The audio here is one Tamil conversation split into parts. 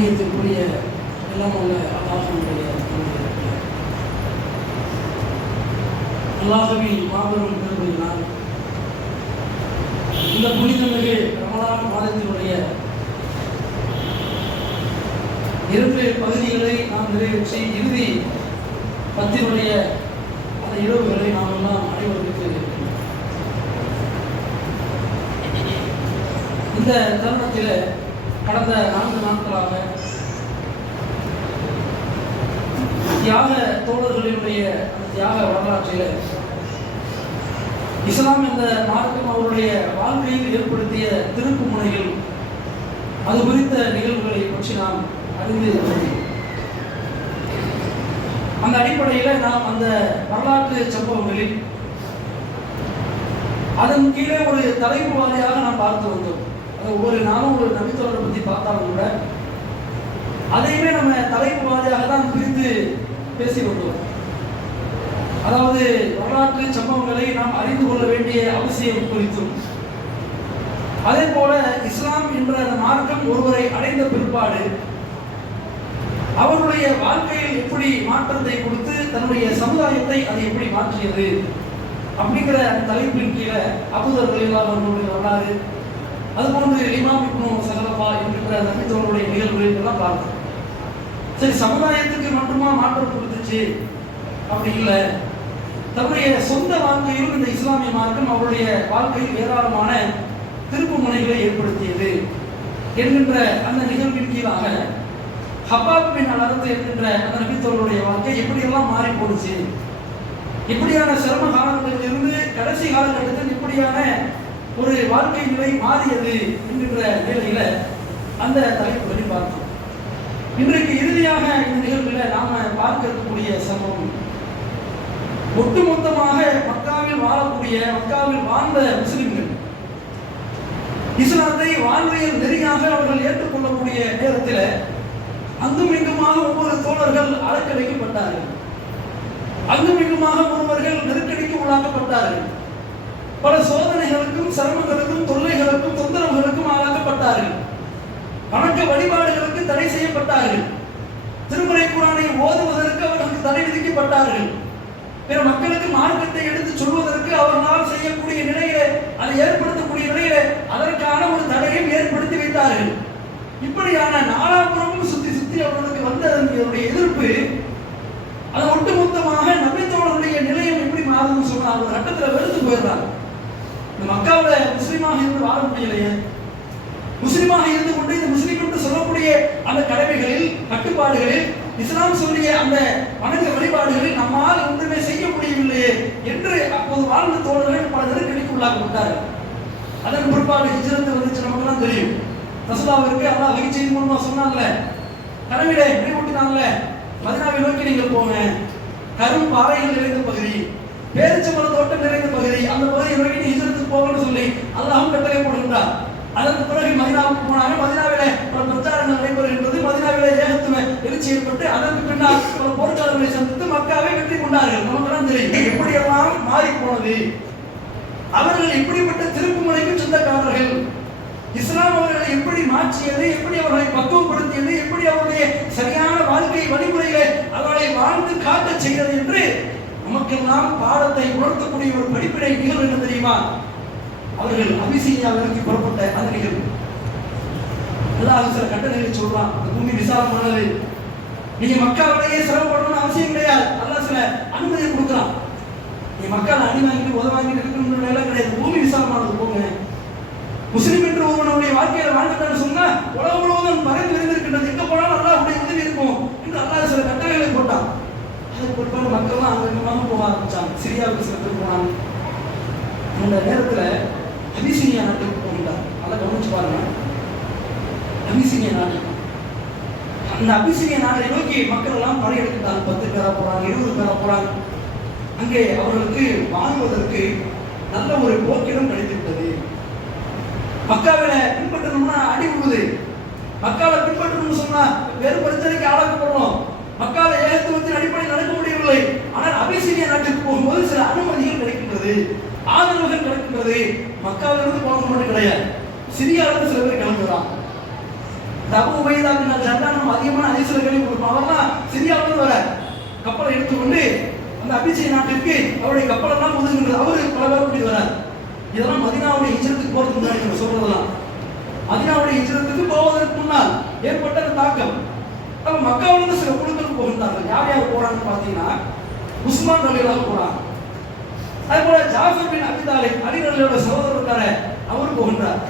கண்ணியத்திற்குரிய எல்லாம் உள்ள அல்லாஹனுடைய அல்லாஹவின் மாபெரும் பெருமையினால் இந்த புனிதமிகு ரமலான் மாதத்தினுடைய இரண்டு பகுதிகளை நாம் நிறைவேற்றி இறுதி பத்தினுடைய அந்த இரவுகளை நாம் எல்லாம் அனைவருக்கு இந்த தருணத்தில் கடந்த நான்கு நாட்களாக தியாக தோழர்களினுடைய அந்த தியாக வரலாற்றில் இஸ்லாம் என்ற மார்க்கம் அவருடைய வாழ்க்கையில் ஏற்படுத்திய திருப்பு முனைகள் அது குறித்த நிகழ்வுகளை பற்றி நாம் அறிந்து அந்த அடிப்படையில் நாம் அந்த வரலாற்று சம்பவங்களில் அதன் கீழே ஒரு தலைப்பு வாரியாக நாம் பார்த்து வந்தோம். அந்த ஒவ்வொரு நாளும் ஒரு நபித்தோழரை பற்றி பார்த்தாலும் கூட அதையுமே நம்ம தலைப்பு வாரியாக தான் பிரித்து பேசி வந்தோம் அதாவது வரலாற்று சம்பவங்களை நாம் அறிந்து கொள்ள வேண்டிய அவசியம் குறித்தும் அதே போல இஸ்லாம் என்ற அந்த மார்க்கம் ஒருவரை அடைந்த பிற்பாடு அவருடைய வாழ்க்கையில் எப்படி மாற்றத்தை கொடுத்து தன்னுடைய சமுதாயத்தை அது எப்படி மாற்றியது அப்படிங்கிற அந்த தலைப்பின் கீழே அபுதர் கலீலா அவர்களுடைய வரலாறு அதுபோன்று இமாம் இப்னு சகலபா என்கிற நபித்தோருடைய நிகழ்வுகளை எல்லாம் பார்த்தோம் சரி சமுதாயத்துக்கு மட்டுமா மாற்றம் கொடுத்துச்சு? அப்படி இல்லை. தன்னுடைய சொந்த வாழ்க்கையிலும் இந்த இஸ்லாமிய மார்க்கம் அவருடைய வாழ்க்கையில் ஏராளமான திருப்பு முனைகளை ஏற்படுத்தியது. என்கின்ற அந்த நிகழ்வின் கீழாக ஹப்பாப் பின் அலரத்து என்கின்ற அந்த நபித்தோருடைய வாழ்க்கை எப்படியெல்லாம் மாறி போடுச்சு இப்படியான சிரம காலங்களில் இருந்து கடைசி காலகட்டத்தில் இப்படியான ஒரு வாழ்க்கை நிலை மாறியது என்கின்ற நிலையில அந்த தலைப்புகளை பார்த்தோம் இன்றைக்கு இறுதியாக இந்த நிகழ்வில் நாம பார்க்க இருக்கக்கூடிய சம்பவம். ஒட்டுமொத்தமாக மக்காவில் வாழக்கூடிய மக்காவில் வாழ்ந்த முஸ்லிம்கள். இஸ்லாத்தை வாழ்வியல் நெறியாக அவர்கள் ஏற்றுக்கொள்ளக்கூடிய நேரத்தில் அங்கும் இங்குமாக ஒவ்வொரு தோழர்கள் அலக்கழிக்கப்பட்டார்கள். அங்கும் இங்குமாக ஒருவர்கள் நெருக்கடிக்கு உள்ளாக்கப்பட்டார்கள். பல சோதனைகளுக்கும் சிரமங்களுக்கும் தொல்லைகளுக்கும் தொந்தரவுகளுக்கும் ஆளாக்கப்பட்டார்கள். வணக்க வழிபாடுகளுக்கு தடை செய்யப்பட்டார்கள். திருமுறை குரானை ஓதுவதற்கு அவர்களுக்கு தடை விதிக்கப்பட்டார்கள். பிற மக்களுக்கு மார்க்கத்தை எடுத்து சொல்வதற்கு அவர்களால் செய்யக்கூடிய நிலையில அதை ஏற்படுத்தக்கூடிய நிலையில அதற்கான ஒரு தடையும் ஏற்படுத்தி வைத்தார்கள். இப்படியான நாலாபுரமும் சுத்தி சுத்தி அவர்களுக்கு வந்த அதனுடைய எதிர்ப்பு அது ஒட்டுமொத்தமாக நபித்தோழருடைய நிலையம் எப்படி மாறுதுன்னு சொன்னா அவர் கட்டத்துல வெறுத்து போயிடுறாங்க. இந்த மக்காவுல முஸ்லீமாக இருந்து வாழ முடியலையே? முஸ்லீமாக இருந்து கொண்டு இந்த முஸ்லீம் என்று சொல்லக்கூடிய அந்த கடமைகளில் கட்டுப்பாடுகளில் இஸ்லாம் சொல்லிய அந்த வணக்க வழிபாடுகளில் நம்மால் ஒன்றுமே செய்ய முடியவில்லையே என்று அப்போது வாழ்ந்த தோழர்கள் பல நெருக்கடிக்கு உள்ளாக்கப்பட்டார்கள் அதன் பிற்பாடு ஹிஜ்ரத்து வந்துச்சு நமக்கு தெரியும். ரசூலாவிற்கு அல்லாஹ் வகை செய்தி மூலமா சொன்னாங்கல்ல கனவிலே நினைவூட்டினாங்கல்ல மதினாவை நோக்கி நீங்கள் போங்க. கரும் பாறைகள் நிறைந்த பகுதி. பேரிச்சம்பழ தோட்டம் நிறைந்த பகுதி. அந்த பகுதி நோக்கி நீ போகணும்னு சொல்லி அல்லாஹும் கட்டளை போடுகின்றார் அதற்கு பிறகு மதினாவுக்கு போனாங்க. மதினாவில பல பிரச்சாரங்கள் நடைபெறுகின்றது மதினாவில ஏகத்துவ எழுச்சி ஏற்பட்டு அதற்கு பின்னால் பல போர்க்காரர்களை சந்தித்து மக்காவை வெற்றி கொண்டார்கள். நமக்கு தெரியும். எப்படியெல்லாம் மாறி போனது அவர்கள் எப்படிப்பட்ட திருப்பு முறைக்கு சொந்தக்காரர்கள். இஸ்லாம் அவர்களை எப்படி மாற்றியது? எப்படி அவர்களை பக்குவப்படுத்தியது? எப்படி அவருடைய சரியான வாழ்க்கை வழிமுறைகளை அவர்களை வாழ்ந்து காட்டச் செய்தது என்று நமக்கெல்லாம் பாடத்தை உணர்த்தக்கூடிய ஒரு படிப்பினை நிகழ்வு என்ன தெரியுமா? அவர்கள் அபிசீனியாவிற்கு புறப்பட்ட அந்த நிகழ்வு. அல்லாஹ் சில கட்டளைகளை சொல்றான். அந்த பூமி விசாலமானது நீங்க மக்காவிலேயே சிரமப்படணும்னு அவசியம் கிடையாது. அல்லாஹ் சில அனுமதியை கொடுக்குறான். நீ மக்கள் அணி வாங்கிட்டு உதவ வாங்கிட்டு இருக்கணும்னு எல்லாம் கிடையாது பூமி விசாலமானது போங்க முஸ்லிம் என்று ஒருவனுடைய வாழ்க்கையில வாழ்ந்துட்டான்னு சொன்னா உலகம் முழுவதும் பறந்து விரிந்திருக்கின்றது எங்க போனாலும் அல்லாஹ்வுடைய உதவி இருக்கும் என்று அல்லாஹ் சில கட்டளைகளை போட்டான் அதுக்கு பிற்பாடு மக்கள்லாம் அங்கங்கமாக போக ஆரம்பிச்சாங்க சிரியாவுக்கு சில பேர் போனாங்க அந்த நேரத்துல அபிசீனியா நாட்டுக்கு போகிறார் அதை கவனிச்சு பாருங்க. அபிசீனியா நாடு அந்த அபிசீனிய நாட்டை நோக்கி மக்கள் எல்லாம் படையெடுக்கிறாங்க பத்து பேரா போறாங்க இருபது பேரா போறாங்க. அங்கே அவர்களுக்கு வாழ்வதற்கு நல்ல ஒரு போக்கிடம் கிடைத்து விட்டது மக்காவில பின்பற்றணும்னா அடி உழுது. மக்காவை பின்பற்றணும்னு சொன்னா வேறு பிரச்சனைக்கு ஆளாக்கப்படுறோம் மக்கால ஏகத்துவத்தின் அடிப்படையில் நடக்க முடியவில்லை. ஆனால் அபிசீனிய நாட்டுக்கு போகும்போது சில அனுமதிகள் கிடைக்கின்றது. ஆதரவுகள் கிடைக்கின்றது மக்காவிலிருந்து போக மட்டும் கிடையாது. சிரியாவிலிருந்து சில பேர் கிளம்புறாங்க இந்த அபு உபைதா பின் ஜர்தா நம்ம அதிகமான அதிசல கொடுப்போம் அவர்லாம் சிரியாவிலிருந்து வர கப்பலை எடுத்துக்கொண்டு அந்த அபிஷேக நாட்டிற்கு அவருடைய கப்பலெல்லாம் ஒதுங்குகிறது அவரு பல பேர் கூட்டி வரார் இதெல்லாம் மதினாவுடைய ஹிஜ்ரத்துக்கு போறதுக்கு முன்னாடி நம்ம சொல்றதெல்லாம். மதினாவுடைய ஹிஜ்ரத்துக்கு போவதற்கு முன்னால் ஏற்பட்ட அந்த தாக்கம். அப்ப மக்காவிலிருந்து சில குழுக்கள் போகின்றார்கள். யார் யார் போறாங்கன்னு பார்த்தீங்கன்னா உஸ்மான் ரலியல்லாஹு போறாங்க. அதே போல ஜாஃபர் பின் அபி தாலிப் சகோதரர் இருக்காரு அவர் போகின்றார்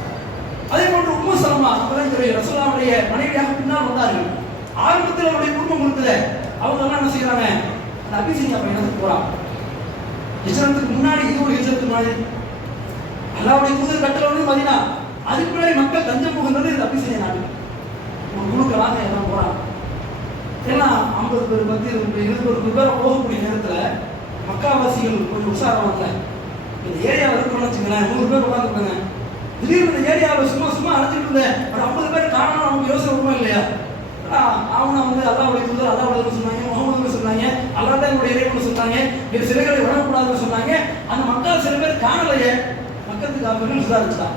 அதே போன்று உம்மு சலமா நம்மளும் தெரியும் ரசூலாவுடைய மனைவியாக பின்னால் வந்தார்கள். ஆரம்பத்தில் அவருடைய குடும்பம் கொடுத்தது அவங்க எல்லாம் என்ன செய்யறாங்க? அந்த அபிசீனியா பயணத்துக்கு போறான். ஹிஜ்ரத்துக்கு முன்னாடி இது ஒரு ஹிஜ்ரத்துக்கு முன்னாடி அல்லாவுடைய தூதர் கட்டளை வந்து மதினா. அதுக்கு முன்னாடி மக்கள் தஞ்சம் புகுந்தது இந்த அபிசிங்க நாடு. ஒரு குழுக்களாக எல்லாம் போறாங்க. ஏன்னா ஐம்பது பேர் பத்து இருபது பேர் இருபது பேர் போகக்கூடிய நேரத்தில் மக்காவாசிகள் கொஞ்சம் உஷாரம் வரல இந்த ஏரியாவில் இருக்கணும்னு வச்சுங்களேன் நூறு பேர் உட்காந்துருக்காங்க திடீர்னு இந்த ஏரியாவில் சும்மா சும்மா அழைச்சிட்டு இருந்தேன். ஒரு ஐம்பது பேர் காரணம் நமக்கு யோசனை வருமா இல்லையா? அவனை வந்து அல்லாவுடைய தூதர் அல்லாவுடைய சொன்னாங்க முகமதுன்னு சொன்னாங்க அல்லா தான் என்னுடைய இறைவன் சொன்னாங்க இது சிலைகளை வழங்கக்கூடாதுன்னு சொன்னாங்க. அந்த மக்கள் சில பேர் காணலையே. மக்களுக்கு அவர்கள் சுதாரிச்சுட்டான்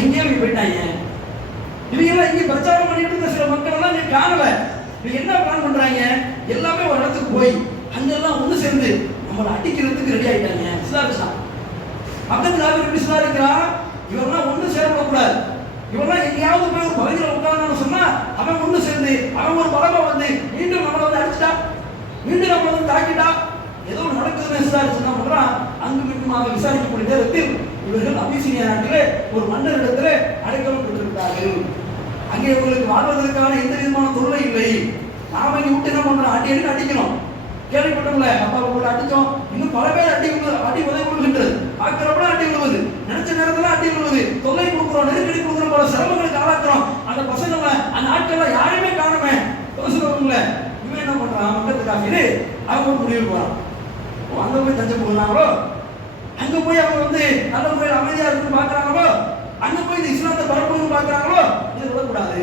எங்கேயும் இவங்க போயிட்டாங்க. இவங்கெல்லாம் இங்கே பிரச்சாரம் பண்ணிட்டு இருந்த சில மக்கள் எல்லாம் நீ காணல. இவங்க என்ன பிளான் பண்றாங்க? எல்லாமே ஒரு இடத்துக்கு போய் அங்கெல்லாம் ஒன்று சேர்ந்து நம்மளை அடிக்கிறதுக்கு ரெடி ஆகிட்டாங்க சுதாரிச்சான் பக்கத்துல அவர் எப்படி சுதாரிக்கிறான் இவரெல்லாம் ஒன்று சேரக்கூடாது. இவரெல்லாம் எங்கேயாவது போய் ஒரு பகுதியில் உட்கார்ந்தான்னு சொன்னா அவன் ஒன்று சேர்ந்து அவன் ஒரு பலமா வந்து மீண்டும் நம்மளை வந்து அடிச்சிட்டான் மீண்டும் நம்மளை வந்து தாக்கிட்டா. ஏதோ நடக்குதுன்னு விசாரிச்சு என்ன பண்றான். அங்கு மீண்டுமாக விசாரிக்கக்கூடிய நேரத்தில் இவர்கள் அபிசீனிய நாட்டிலே ஒரு மன்னரிடத்தில் அடைக்கலம் பெற்றிருக்கிறார்கள் அங்கே இவர்களுக்கு வாழ்வதற்கான எந்த விதமான தொல்லை இல்லை. நாம இங்கே விட்டு என்ன பண்ணுறோம் அடி அடி அடிக்கணும். கேள்விப்பட்டோம்ல அப்பாவை போட்டு அடிச்சோம் இன்னும் பல பேர் அடி விழு அடி உதவி விழுகின்றது பார்க்கிறப்ப அடி விழுவது நினைச்ச நேரத்துல அடி விழுவது தொல்லை கொடுக்குறோம் நெருக்கடி கொடுக்குறோம் பல சிரமங்களுக்கு ஆளாக்குறோம். அந்த பசங்களை அந்த ஆட்களை யாருமே காணுமே சொல்லுவாங்கல்ல இவன் என்ன பண்றான்? மக்களுக்காக இது அவங்க ஒரு முடிவு போறான். ஓ, அங்க போய் தஞ்சை போகிறாங்களோ அங்க போய் அவங்க வந்து நல்ல முறையில் அமைதியா இருக்கு பாக்குறாங்களோ அங்க போய் இந்த இஸ்லாத்தை பரப்பணும்னு பாக்குறாங்களோ இது விடக்கூடாது.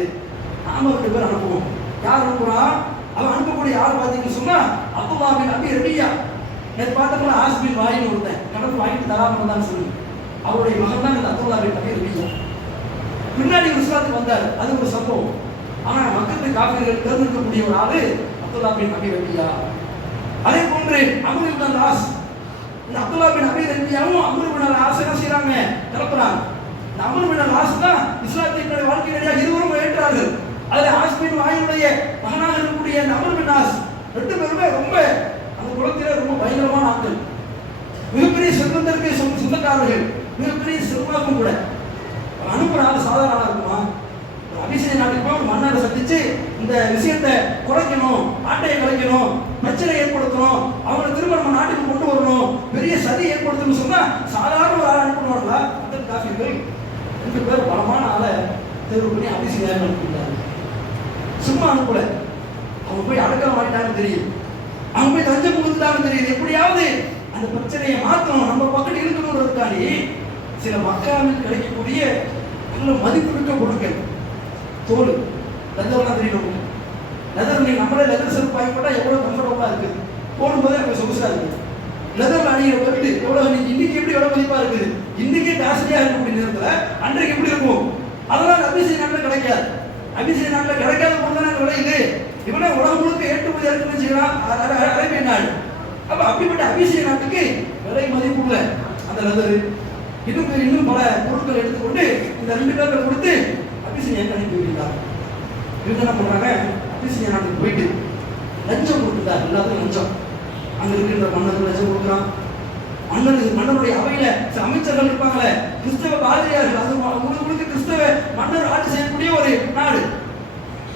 நாம ரெண்டு பேர் அனுப்புவோம். யார் அனுப்புறான் அவன் அனுப்பக்கூடிய யார் பார்த்தீங்கன்னு சொன்னா அப்துல்லா பின் அபி ரபியா நேற்று பார்த்தோம்னா ஆஸ்பின் வாயின் ஒருத்தன் கடன் வாங்கிட்டு தராமல் தான் சொல்லி. அவருடைய மகன் தான் இந்த அப்துல்லா பின் அபி ரபியா பின்னாடி ஒரு இஸ்லாத்துக்கு வந்தார். அது ஒரு சம்பவம். ஆனால் மக்களுக்கு காப்பீர்கள் தேர்ந்தெடுக்கக்கூடிய ஒரு ஆளு அப்துல்லா பின் அபி ரபியா. அதே போன்று அமர் இப்னு ராஸ் இந்த அப்துல்லா பின் அபி ரபியாவும் அமர் பின் லாஸ் என்ன செய்றாங்க கிளப்புறாங்க இந்த அமர் பின் லாஸ் தான் இஸ்லாத்தினுடைய வாழ்க்கை வழியாக இருவரும் ஏற்றார்கள் அதுல ஆஸ்பின் வாயினுடைய மகனாக இருக்கக்கூடிய அந்த ரெண்டு பேருமே ரொம்ப அந்த குலத்திலே ரொம்ப பயங்கரமான ஆட்கள் மிகப்பெரிய செல்வந்தருக்கு சொந்தக்காரர்கள் மிகப்பெரிய செல்வாக்கும் கூட. ஒரு அனுப்புற ஆள் சாதாரண இருக்குமா அபிஷேக நாட்டுக்கு ஒரு மன்னரை சந்திச்சு இந்த விஷயத்தை குறைக்கணும் ஆட்டையை குறைக்கணும் பிரச்சனை ஏற்படுத்தணும் அவங்களை திரும்ப நம்ம நாட்டுக்கு கொண்டு வரணும் பெரிய சதி ஏற்படுத்தணும்னு சொன்னா சாதாரண ஒரு ஆள் அனுப்பணும்ல அந்த காஃபிகள் ரெண்டு பேர் பலமான ஆளை தேர்வு பண்ணி அபிஷேகம் அனுப்பிட்டாங்க சும்மா அனுப்பல. அவங்க போய் அடக்கம் ஆயிட்டாங்கன்னு தெரியுது. அவங்க போய் தஞ்சம் புகுந்துட்டாங்கன்னு தெரியுது. எப்படியாவது அந்த பிரச்சனையை மாற்றணும் நம்ம பக்கத்தில் இருக்கணுன்றதுக்காண்டி சில மக்களுக்கு கிடைக்கக்கூடிய நல்ல மதிப்பிடுக்க பொருட்கள். தோல் லெதர்லாம் தெரியும் லெதர் நீ நம்மளே லெதர் செருப்பு வாங்கி போட்டால் எவ்வளோ கம்ஃபர்டபுளாக இருக்குது போடும்போது நமக்கு சொகுசாக இருக்குது லெதர் அணியை போயிட்டு எவ்வளோ இன்னைக்கு எப்படி எவ்வளோ மதிப்பாக இருக்குது? இன்னைக்கே காஸ்ட்லியாக இருக்கக்கூடிய நேரத்தில். அன்றைக்கு எப்படி இருக்கும்? அதெல்லாம் அபிஷேக நாட்டில் கிடைக்காது. அபிஷேக நாட்டில் கிடைக்காத பொருள் தான் விளையுது இவனை உலகம் முழுக்க ஏற்றுமதி இறக்குமதி செய்யலாம் அ- அ- அ- அரேபிய நாடு அப்ப அப்படிப்பட்ட அபிஷேக நாட்டுக்கு விலை மதிப்புள்ள அந்த லெதரு. இன்னும் இன்னும் பல பொருட்கள் எடுத்துக்கொண்டு இந்த ரெண்டு பேர்களை கொடுத்து அபிஷேகம் அனுப்பி வைக்கிறார் இவங்க என்ன பண்றாங்க? அபிஷேக நாட்டுக்கு போயிட்டு லஞ்சம் கொடுத்துட்டார். எல்லாத்துக்கும் லஞ்சம். அங்க இருக்கின்ற மன்னருக்கு லஞ்சம் கொடுக்குறான். மன்னர் மன்னருடைய அவையில சில அமைச்சர்கள் இருப்பாங்களே. கிறிஸ்தவ பாதிரியார்கள். அது உங்களுக்கு முழுக்க கிறிஸ்தவ மன்னர் ஆட்சி செய்யக்கூடிய ஒரு நாடு.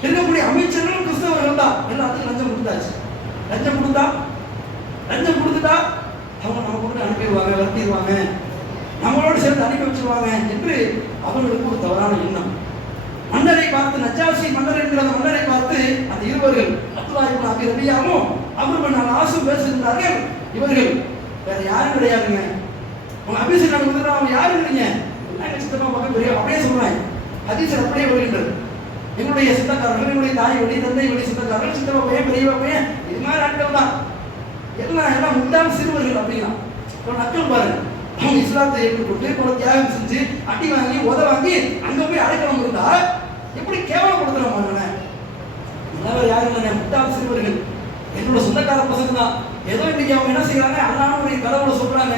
இருக்கக்கூடிய அமைச்சர்களும் கிறிஸ்தவர்கள் தான் எல்லாத்துக்கும் லஞ்சம் கொடுத்தாச்சு. லஞ்சம் கொடுத்தா? லஞ்சம் கொடுத்துட்டா? அவங்க நம்ம கொண்டு அனுப்பிடுவாங்க வரட்டிடுவாங்க நம்மளோட சேர்ந்து அனுப்பி வச்சிருவாங்க என்று அவர்களுக்கு ஒரு தவறான எண்ணம். மன்னரை பார்த்து நஜாசி மன்னர் என்கிற அந்த மன்னரை பார்த்து அந்த இருவர்கள் அப்துல்லா இப்னு அபி ரபியாவும் அமர் பின் அல் ஆசும் இவர்கள் வேற யாரும் கிடையாதுங்க. உங்க அபிஷேகம் அவங்க யாரும் இல்லைங்க? என்ன சித்தமா சித்தப்பா பக்கம் பெரிய அப்படியே சொல்றேன் ஹதீஸ் அப்படியே வருகின்றது. என்னுடைய சித்தக்காரர்கள் என்னுடைய தாய் வழி தந்தை வழி சித்தக்காரர்கள் சித்தப்பா பையன் பெரியப்பா பையன் இது மாதிரி ஆட்கள் தான் எல்லாம் எல்லாம் முட்டாள் சிறுவர்கள் அப்படின்னா ஒரு நக்கல் பாருங்க அவங்க இஸ்லாத்தை ஏற்றுக்கொண்டு பல தியாகம் செஞ்சு அடி வாங்கி உத வாங்கி அங்க போய் அடைக்கலம் இருந்தா எப்படி யாரும் இல்லை முட்டாள் சிறுவர்கள். என்னோட சொந்தக்கார பசங்க தான் ஏதோ இன்னைக்கு அவங்க என்ன செய்யறாங்க? அல்லாஹ்வுடைய கடவுளை சொல்றாங்க.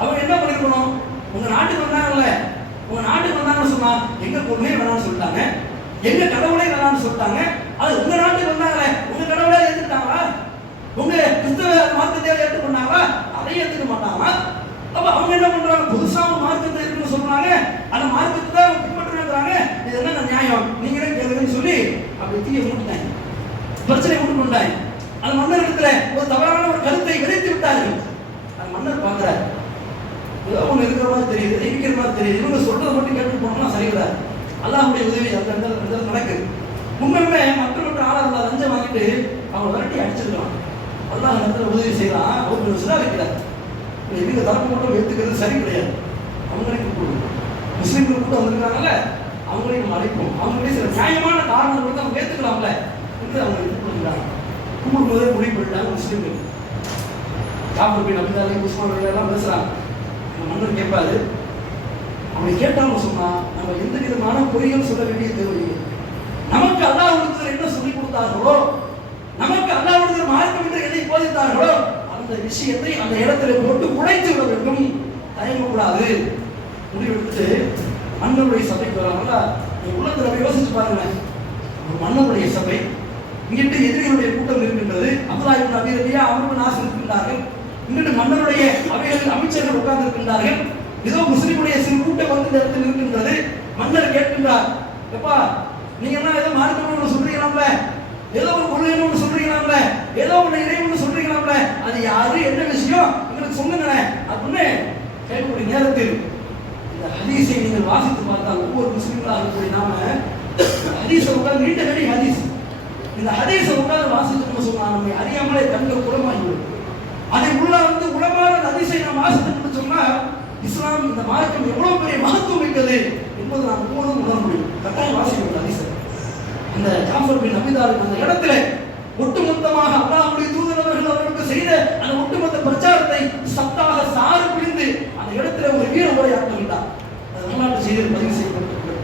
அவங்க என்ன பண்ணிருக்கணும்? உங்க நாட்டுக்கு வந்தாங்கல்ல. உங்க நாட்டுக்கு வந்தாங்கன்னு சொன்னா எங்க பொண்ணே வேணாம்னு சொல்லிட்டாங்க. எங்க கடவுளே வேணாம்னு சொல்லிட்டாங்க. அது உங்க நாட்டுக்கு வந்தாங்களே உங்க கடவுளே ஏத்துக்கிட்டாங்களா? உங்க கிறிஸ்தவ மார்க்கத்தை ஏற்றுக்கொண்டாங்களா அதையும் ஏத்துக்க மாட்டாங்களா அப்ப அவங்க என்ன பண்றாங்க? புதுசா ஒரு மார்க்கத்தை இருக்குன்னு சொல்றாங்க. அந்த மார்க்கத்தை தான் அவங்க பின்பற்றுறாங்க இது என்ன நியாயம்? நீங்களே கேளுங்கன்னு சொல்லி அப்படி தீய மூட்டினாங்க. பிரச்சனை கொண்டு கொண்டாங்க. அந்த மன்னர் இடத்துல ஒரு தவறான ஒரு கருத்தை விதைத்து விட்டார்கள். அந்த மன்னர் பாக்குறாரு ஏதோ ஒன்று இருக்கிற மாதிரி தெரியுது இருக்கிற மாதிரி தெரியுது. இவங்க சொல்றதை மட்டும் கேட்டு போனோம்னா சரியில்லை. அல்லாஹுடைய உதவி அந்த இடத்துல நடக்குது உண்மையுமே மற்ற மற்ற ஆளாளர்கள் லஞ்சம் வாங்கிட்டு அவங்க விரட்டி அடிச்சிருக்கலாம் அல்லாஹ் இடத்துல உதவி செய்யலாம் ஒரு சிலா இருக்கிறார் இவங்க தரப்பு மட்டும் ஏற்றுக்கிறது சரி கிடையாது. அவங்களையும் கூப்பிடுவோம் முஸ்லீம்கள் கூட வந்திருக்காங்கல்ல அவங்களையும் நம்ம அழைப்போம். அவங்களே சில நியாயமான காரணங்கள் வந்து அவங்க ஏற்றுக்கலாம்ல என்று அவங்க கூப்பிடுறாங்க கூப்பிடும்போதே முடிவு பண்ணிட்டாங்க முஸ்லீம்கள். ஜாஃபர் பின் அப்துல்லா உஸ்மான் எல்லாம் பேசுகிறாங்க மன்னர் கேட்பாரு அவன் கேட்டாலும் சொன்னா நம்ம எந்த விதமான பொறிகள் சொல்ல வேண்டிய தேவையில்லை. நமக்கு அல்லாஹ் ஒருத்தர் என்ன சொல்லிக் கொடுத்தார்களோ நமக்கு அல்லாஹ் ஒருத்தர் மார்க்கம் என்று எதை போதித்தார்களோ அந்த விஷயத்தை அந்த இடத்துல போட்டு உடைத்து விட வேண்டும். தயங்கக்கூடாது. முடிவெடுத்து மன்னருடைய சபைக்கு வராமல நீ உள்ளத்துல யோசிச்சு பாருங்களேன். ஒரு மன்னருடைய சபை இங்கிட்டு எதிரிகளுடைய கூட்டம் இருக்கின்றது. அப்துல்லா இப்னு அபி ரபியா அமர்வு நாசர் இருக்கின்றார்கள். இங்கிட்டு மன்னருடைய அவைகளில் அமைச்சர்கள் உட்கார்ந்து இருக்கின்றார்கள் ஏதோ முஸ்லிமுடைய சிறு கூட்டம் வந்து இந்த இடத்தில் இருக்கின்றது. மன்னர் கேட்கின்றார் எப்பா நீங்க என்ன ஏதோ மார்க்கம்னு சொல்றீங்களாம்ல? ஏதோ ஒரு கொள்கைன்னு ஒன்று சொல்றீங்களாம்ல? ஏதோ ஒன்று இறைவன் சொல்றீங்களாம்ல? அது யாரு? என்ன விஷயம்? எங்களுக்கு சொல்லுங்களேன் அப்படின்னு கேட்கக்கூடிய நேரத்தில் இந்த ஹதீஸை நீங்கள் வாசித்து பார்த்தால் ஒவ்வொரு முஸ்லீம்களாக இருக்கக்கூடிய நாம ஹதீஸை உட்கார்ந்து நீண்ட நடி ஹதீஸ். இந்த ஹதீஸை உட்கார்ந்து வாசிச்சோம்னு சொன்னா நம்மை அறியாமலே கண்கள் குளமாகிவிடும் அதை உள்ள வந்து உளமான ஹதீஸை நாம் வாசித்து சொன்னா இஸ்லாம் இந்த மார்க்கம் எவ்வளவு பெரிய மகத்துவம் மிக்கது என்பது நாம் ஒவ்வொருவரும் உணர முடியும். கட்டாயம் வாசிக்க வேண்டும் அந்த ஜாஃபர் பின் அபிதாருக்கு அந்த இடத்துல ஒட்டுமொத்தமாக அல்லாஹுடைய தூதரவர்கள் அவர்களுக்கு செய்த அந்த ஒட்டுமொத்த பிரச்சாரத்தை சத்தாக சாறு பிழிந்து அந்த இடத்துல ஒரு வீர உரையாற்றுகின்றார் அது வரலாற்று செய்தியில் பதிவு செய்யப்பட்டிருக்கிறது.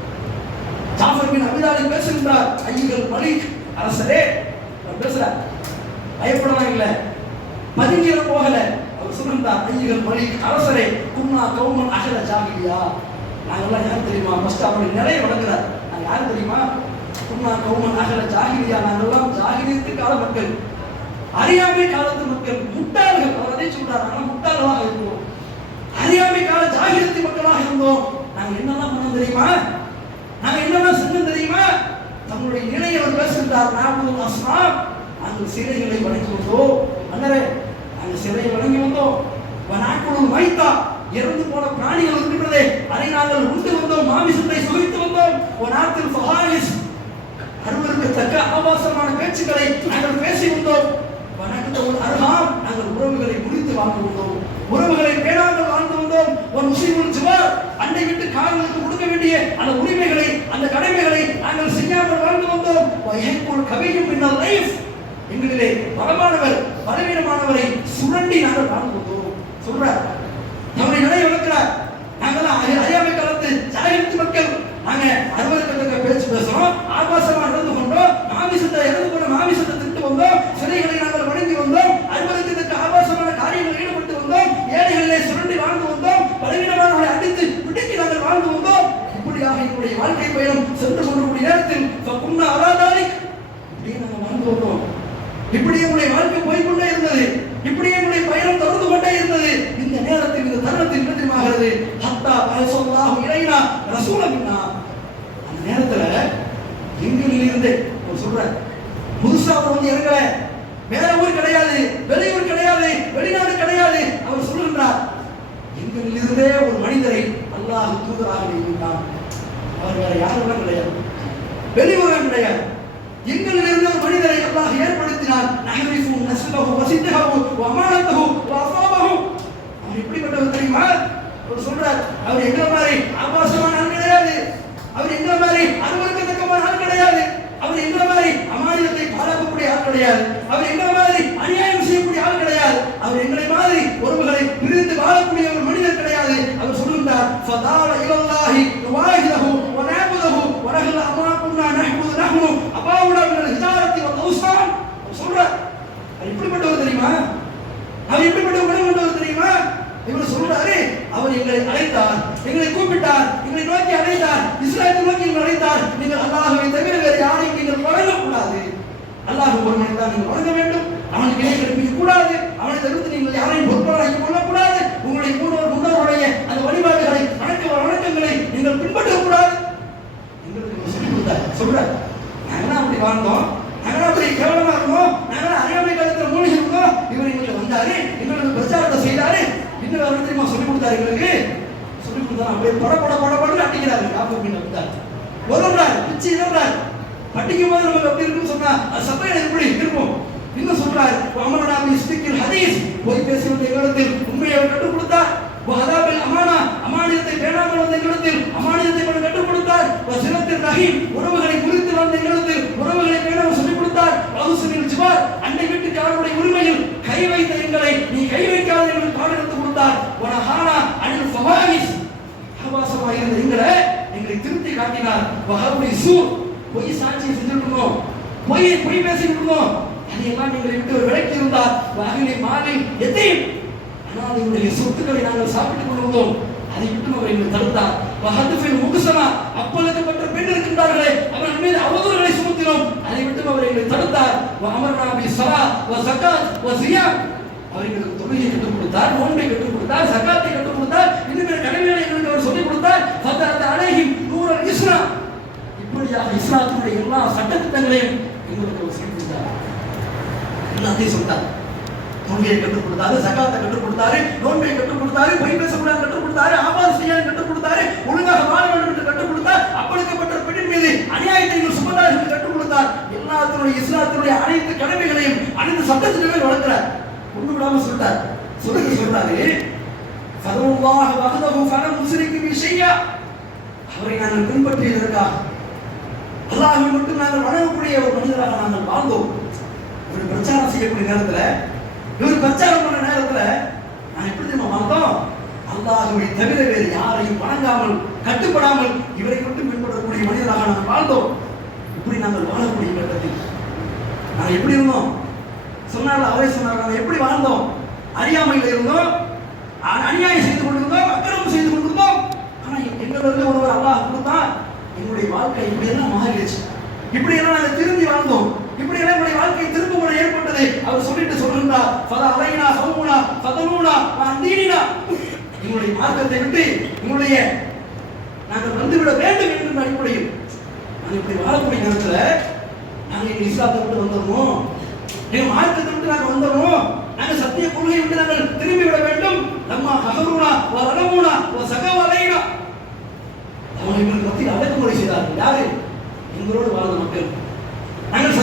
ஜாஃபர் பின் அபிதாலி பேசுகின்றார் ஐயர்கள் மலிக் அரசரே. அவர் பேசுறார் பயப்படலாம் இல்லை. பதுங்கிற போகல. சுமந்தார் சொல்கின்றார் ஐயர்கள் மலிக் அரசரே குன்னா கௌமன் அகல ஜாகிலியா? நாங்கெல்லாம் யார் தெரியுமா? ஃபர்ஸ்ட் அவருடைய நிலையை வழங்குறார் நாங்கள் யார் தெரியுமா? குன்னா கௌமன் அகல ஜாகிலியா? நாங்கெல்லாம் ஜாகிலியத்து கால மக்கள். அறியாமை காலத்து மக்கள். முட்டாள்கள். அவர் அதை சொல்றார். ஆனால் முட்டாள்களாக இருந்தோம். அறியாமை கால ஜாகிரத்தி மக்களாக இருந்தோம். நாங்கள் என்னெல்லாம் பண்ணோம் தெரியுமா? நாங்கள் என்னெல்லாம் செஞ்சோம் தெரியுமா? தங்களுடைய நிலையை அவர் பேசுகிறார். நாற்பது அஸ்லாம். நாங்கள் சிலைகளை வணங்கி வந்தோம். அண்ணரே அந்த சிலையை வணங்கி வந்தோம். நாட்களும் வைத்தா இறந்து போன பிராணிகள் இருக்கின்றதே அதை நாங்கள் உண்டு வந்தோம் மாமிசத்தை சுவைத்து வந்தோம். ஒரு நாட்டில் ஃபஹாலிஸ் அருவருக்கத்தக்க ஆபாசமான பேச்சுக்களை நாங்கள் பேசி வந்தோம். வணக்கத்தோடு அருகாம் நாங்கள் உறவுகளை முடித்து வாழ்ந்து வந்தோம். உறவுகளை பேணாமல் வாழ்ந்து வந்தோம். ஒரு முஸ்லிம் ஜுவார் அண்டை விட்டு காவலுக்கு கொடுக்க வேண்டிய அந்த உரிமைகளை அந்த கடமைகளை நாங்கள் செய்யாமல் வாழ்ந்து வந்தோம். வயக்குள் கவியும் பின்னர் லைஃப். எங்களிலே பலமானவர் பலவீனமானவரை சுரண்டி நாங்கள் வாழ்ந்து வந்தோம் சொல்றார். அவரை நிலையை வளர்க்கிறார் நாங்கெல்லாம் அறியாமை காலத்து ஜாகிரத்து மக்கள். நாங்க அறுவருக்கத்தக்க பேச்சு பேசுறோம் ஆபாசமா நடந்து கொண்டோம் மாமிசத்தை இறந்து போன மாமிசத்தை திட்டு வந்தோம் சிலைகளை நாங்கள் வணங்கி வந்தோம் அறுவருக்கத்தக்க ஆபாசமான காரியங்களில் ஈடுபட்டு வந்தோம் ஏழைகளிலே சுரண்டி வாழ்ந்து வந்தோம் பலவீனமானவர்களை அடித்து பிடித்து நாங்கள் வாழ்ந்து வந்தோம் இப்படியாக எங்களுடைய வாழ்க்கை பயணம் சென்று கொண்டிருக்கூடிய நேரத்தில் புண்ணா அராதாரி இப்படியே நாங்கள் வாழ்ந்து வந்தோம் இப்படி எங்களுடைய வாழ்க்கை போய்கொண்டே இருந்தது இப்படி எங்களுடைய பயணம் தொடர்ந்து கொண்டே இருந்தது இந்த நேரத்தில் இந்த தருணத்தில் என்ன தெரியுமாகிறது ஹத்தா பரசல்லாஹு இலைனா ரசூலமின்னா அந்த நேரத்துல எங்களில் இருந்து அவர் சொல்றார் புதுசா அவர் வந்து இறங்கல வேற ஊர் கிடையாது வெளியூர் கிடையாது வெளிநாடு கிடையாது அவர் சொல்லுகின்றார் எங்களில் இருந்தே ஒரு மனிதரை அல்லாஹ் தூதராக நியமித்தான் அவர் வேற யாரும் கிடையாது வெளியூரம் கிடையாது எங்களில் இருந்த ஒரு மனிதரை அல்லாஹ் ஏற்படுத்தினார் நஹரிஃபு நஸ்லஹு வசித்தஹு வமானத்தஹு வஃபாபஹு அவர் எப்படிப்பட்டவர் தெரியுமா அவர் சொல்றார் அவர் எங்களை மாதிரி ஆபாசமான ஆள் கிடையாது அவர் எங்களை மாதிரி அனுமதிக்கத்தக்கமான ஆள் கிடையாது. அவர் எங்களை மாதிரி அமானியத்தை பாதுகாக்கக்கூடிய ஆள் கிடையாது. அவர் எங்களை மாதிரி அநியாயம் செய்யக்கூடிய ஆள் கிடையாது. அவர் எங்களை மாதிரி உறவுகளை பிரிந்து வாழக்கூடிய ஒரு மனிதர் கிடையாது. அவர் சொல்லுகிறார் ஃபதால இலல்லாஹி நுவாஹிதஹு வ வரஹல் வ நஹ்முது நஹ்மு அபாவுனா மினல் ஹிஜாரத்தி வல் அவ்சான் சொல்றார் அவர் எப்படிப்பட்டவர் தெரியுமா? அவர் எப்படிப்பட்ட உணவு கொண்டவர் தெரியுமா? இவர் சொல்றாரு அவர் எங்களை அழைத்தார் எங்களை கூப்பிட்டார் எங்களை நோக்கி அழைத்தார் இஸ்லாத்தை நோக்கி எங்களை அழைத்தார். நீங்கள் அல்லாஹ்வை தவிர வேறு யாரையும் நீங்கள் வணங்கக்கூடாது. அல்லாஹ் ஒருவனை தான் நீங்கள் வழங்க வேண்டும். அவனுக்கு இணை கற்பிக்க கூடாது அவனை தவிர்த்து நீங்கள் யாரையும் பொறுப்பாளராக கொள்ளக்கூடாது. உங்களுடைய முன்னோர் முன்னோருடைய அந்த வழிபாடுகளை வணக்க வணக்கங்களை நீங்கள் பின்பற்றக்கூடாது. எங்களுக்கு இவர் சொல்லிக் கொடுத்தார். சொல்றார் நாங்களாம் அப்படி வாழ்ந்தோம். நாங்களாம் அப்படி கேவலமா இருக்கோம் நாங்களாம் அறியாமை காலத்தில் மூழ்கி இருக்கோம் இவர் எங்களுக்கு வந்தாரு. எங்களுக்கு பிரச்சாரத்தை செய்தாரு. இன்னும் தெரியுமா சொல்லிக் கொடுத்தாரு எங்களுக்கு சொல்லிக் கொடுத்தாரு அப்படியே பட பட பட படம் அடிக்கிறாரு. காப்பு மீன் வந்தார் உதவுறாரு பிச்சு இழந்தார் படிக்கும் போது நமக்கு அப்படி இருக்குன்னு சொன்னா அது சபையில எப்படி இருக்கும். இன்னும் சொல்றாரு அமரனா ஸ்பீக்கில் ஹதீஸ். போய் பேசி வந்த எங்களிடத்தில் உண்மையை அவர் கற்றுக் கொடுத்தார் அமானா அமானியத்தை பேணாமல் வந்த எங்களிடத்தில் அமானியத்தை கொண்டு கற்றுக் கொடுத்தார். சிலத்தில் ரஹீம் உறவுகளை குறித்து வந்த எங்களிடத்தில் உறவுகளை பேணாமல் சொல்லிக் கொடுத்தார். வகுசுனில் ஜிவார் அண்டை வீட்டுக்காரருடைய உரிமையில் கை வைத்த எங்களை நீ கை வைக்காத எங்களுக்கு பாடம் எடுத்து கொடுத்தார். வனஹானா அனில் ஃபவாயிஸ். ஆபாசமாக இருந்த எங்களை எங்களை திருத்தி காட்டினார். வஹபுடி சூ பொய் சாட்சியை செஞ்சுட்டு பொய்யை பொய் பொய் பேசிட்டு இருந்தோம். அதையெல்லாம் நீங்கள் விட்டு ஒரு விலக்கி இருந்தார். வகனை மாலை எத்தையும் அனாதையுடைய சொத்துக்களை நாங்கள் சாப்பிட்டுக் கொண்டிருந்தோம். அதை விட்டு அவர் எங்களை தடுத்தார். வஹதுஃபில் முகுசனா அப்பழுக்கப்பட்ட பெண் இருக்கின்றார்களே அவர்கள் மீது அவதூறுகளை சுமத்தினோம். அதை விட்டு அவர் எங்களை தடுத்தார். அமர்நாபி சலா வ சக்கா வ சியா அவர் எங்களுக்கு தொழுகையை கற்றுக் கொடுத்தார் நோன்பை கற்றுக் கொடுத்தார் சக்காத்தை கற்றுக் கொடுத்தார் இன்னும் கடமைகளை எங்களுக்கு அவர் சொல்லிக் கொடுத்தார். ஃபதரத் அலைஹிம் நூறு இஸ்லாம் இப்படியாக இஸ்லாத்தினுடைய எல்லா சட்டத்திட்டங்களையும் எங்களுக்கு அவர் சொல்லிக் கொடுத்தார் எல்லாத்தையும் சொல்லிட்டார். தொழுகையை கற்றுக் கொடுத்தாரு சக்காத்தை கற்றுக் கொடுத்தாரு நோன்பை கற்றுக் கொடுத்தாரு பொய் பேசக்கூடாது கற்றுக் கொடுத்தாரு ஆபாத செய்யாது கற்றுக் கொடுத்தாரு ஒழுங்காக வாழ வேண்டும் என்று கற்றுக் கொடுத்தார். அப்படிக்கப்பட்ட பெண்ணின் மீது அநியாயத்தை நீங்கள் சுமந்தார் என்று கற்றுக் கொடுத்தார். எல்லாத்தினுடைய இஸ்லாத்தினுடைய அனைத்து கடமைகளையும் அனைத்து சட்டத்திலுமே வளர்க்கிறார். ஒன்று விடாம சொல்றார் சொல்லுங்க சொல்றாரு. ஃபதவுல்லாஹ் வஹதஹு ஃபலம் முஸ்ரிக்கு விஷயா அவரை நாங்கள் பின்பற்றியதற்காக அல்லாஹ் மட்டும் நாங்கள் வணங்கக்கூடிய ஒரு மனிதராக நாங்கள் வாழ்ந்தோம். ஒரு பிரச்சாரம் செய்யக்கூடிய நேரத்தில் இவர் பிரச்சாரம் பண்ண நேரத்துல நான் எப்படி தெரியுமா மறந்தோம்? அல்லாஹுவை தவிர வேறு யாரையும் வணங்காமல் கட்டுப்படாமல் இவரை மட்டும் பின்பற்றக்கூடிய மனிதராக நாங்கள் வாழ்ந்தோம். இப்படி நாங்கள் வாழக்கூடிய கட்டத்தில். நாங்கள் எப்படி இருந்தோம்? சொன்னார்கள் அவரே சொன்னார்கள் நாங்கள் எப்படி வாழ்ந்தோம்? அறியாமையில் இருந்தோம். அநியாயம் செய்து கொண்டிருந்தோம் அக்கிரமம் செய்து கொண்டிருந்தோம். ஆனால் எங்களிருந்து ஒருவர் அல்லாஹ் கொடுத்தா எங்களுடைய வாழ்க்கை இப்படி எல்லாம் மாறிடுச்சு. இப்படி எல்லாம் நாங்கள் திரும்பி வாழ்ந்தோம். இப்படி எல்லாம் எங்களுடைய வாழ்க்கை திரும்ப முறை ஏற்பட்டது அவர் சொல்லிட்டு சொல்லுகிறார் ஃபத அலைனா சௌமுனா சதனூனா அந்தீனா உங்களுடைய மார்க்கத்தை விட்டு உங்களுடைய நாங்கள் வந்துவிட வேண்டும் என்ற அடிப்படையில் நாங்கள் இப்படி வாழக்கூடிய நேரத்தில் நாங்கள் எங்கள் இஸ்லாத்தை விட்டு வந்துடணும்? எங்க மார்க்கத்தை விட்டு நாங்கள் வந்துடணும்? நாங்கள் சத்திய கொள்கையை விட்டு நாங்கள் திரும்பி விட வேண்டும் நம்ம ககருனா ஒரு சகவலைனா அவங்க எங்களுக்கு மத்தியில் அடக்குமுறை செய்தார்கள். யாரு? எங்களோடு வாழ்ந்த மக்கள்.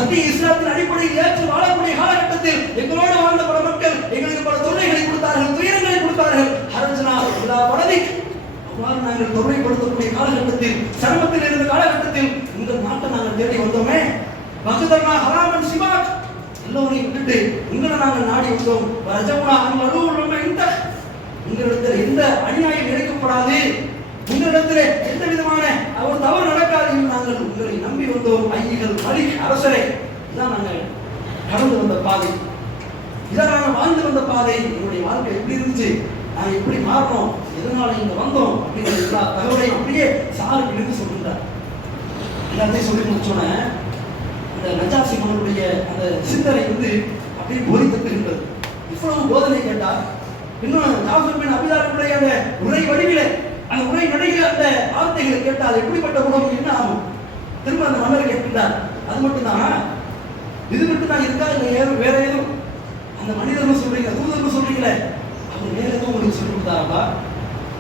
சத்திய இஸ்லாத்தின் அடிப்படையில் ஏற்று வாழக்கூடிய காலகட்டத்தில் எங்களோடு வாழ்ந்த பல மக்கள் எங்களுக்கு பல தொல்லைகளை கொடுத்தார்கள் துயரங்களை கொடுத்தார்கள். ஹரஜனா எல்லா பலதி அவ்வாறு நாங்கள் தொல்லைப்படுத்தக்கூடிய காலகட்டத்தில் சிரமத்தில் இருந்த காலகட்டத்தில் உங்கள் நாட்டை நாங்கள் தேடி வந்தோமே. பகுதர்மா ஹராமன் சிவாக். எல்லோரையும் விட்டுட்டு உங்களை நாங்கள் நாடி வந்தோம். ரஜமுனா அங்க அலுவலம் இந்த உங்களிடத்தில் எந்த அநியாயம் இழைக்கப்படாது உங்களிடத்தில் எந்த விதமான அவர் தவறு நடக்காது என்று நாங்கள் உங்களை நம்பி வந்தோம் ஐயர்கள் வழி அரசரை. இதான் நாங்கள் கடந்து வந்த பாதை. இதான் நாங்கள் வாழ்ந்து வந்த பாதை. எங்களுடைய வாழ்க்கை எப்படி இருந்துச்சு? நாங்கள் எப்படி மாறினோம்? எதனால இங்க வந்தோம்? அப்படிங்கிற எல்லா தகவலையும் அப்படியே சாருக்கு இருந்து சொல்லியிருந்தார் எல்லாத்தையும் சொல்லி முடிச்சோன்னே அந்த நஜாசி மகனுடைய அந்த சிந்தனை வந்து அப்படியே போதித்தட்டுகின்றது இவ்வளவு போதனை கேட்டார். இன்னும் ஜாஃபர் பின் அபிதாருடைய அந்த உரை வடிவிலே அந்த உரை நடையில அந்த வார்த்தைகளை கேட்டால் எப்படிப்பட்ட உணவு என்ன ஆகும்? திரும்ப அந்த மன்னர் கேட்கின்றார். அது மட்டும்தான். இது மட்டும் தான் இருக்கா இல்லை ஏதோ வேற ஏதும் அந்த மனிதர்னு சொல்றீங்க தூதர்னு சொல்றீங்களே? அவர் வேற எதுவும் உங்களுக்கு சொல்லி கொடுத்தாரப்பா?